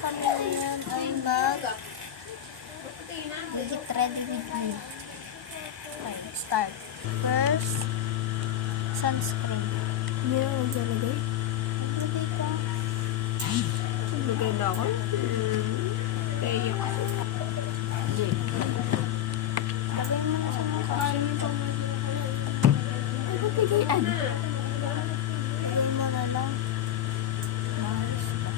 kami ngayon ay get ready with me. Okay, start. First, sunscreen. Hindi na maglalagay. Maglagay ka. Maglagay na ako. Kaya ako. Hindi. Lagay mo na sa mukha. Ay, maglagayan. Lagay mo na lang. Nice ba?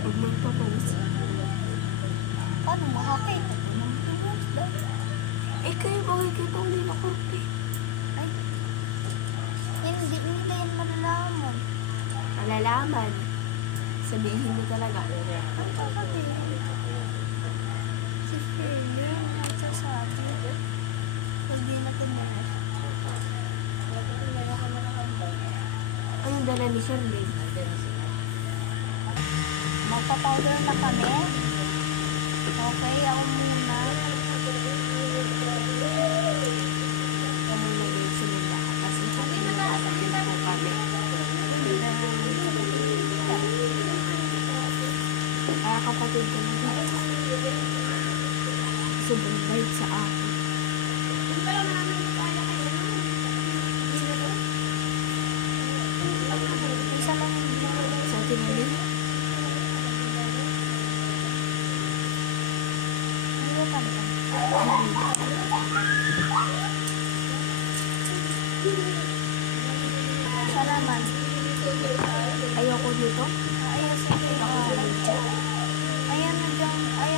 Huwag magpapause. Paano makakita ko ng tuwas ba? Eh, kayo makikita ko nila korte. Ay, hindi nila yan malalaman. Malalaman. Sabihin mo talaga. Ang sasabihin? Si Fermin, nagsasabi. Hindi na tumalas. Anong dala ni Charlene? Magpa-powder na kami. Okay, ako muna. Ano na yun sila? Kasi sabi mo na po kami. Kaya kapatid ko na dito. Sobrang bait sa akin. Isa lang yung Sa atin na rin. hindi ko kanta. Isa naman. Ayoko dito. Ayaw sige. Ayan na dyan. Ay,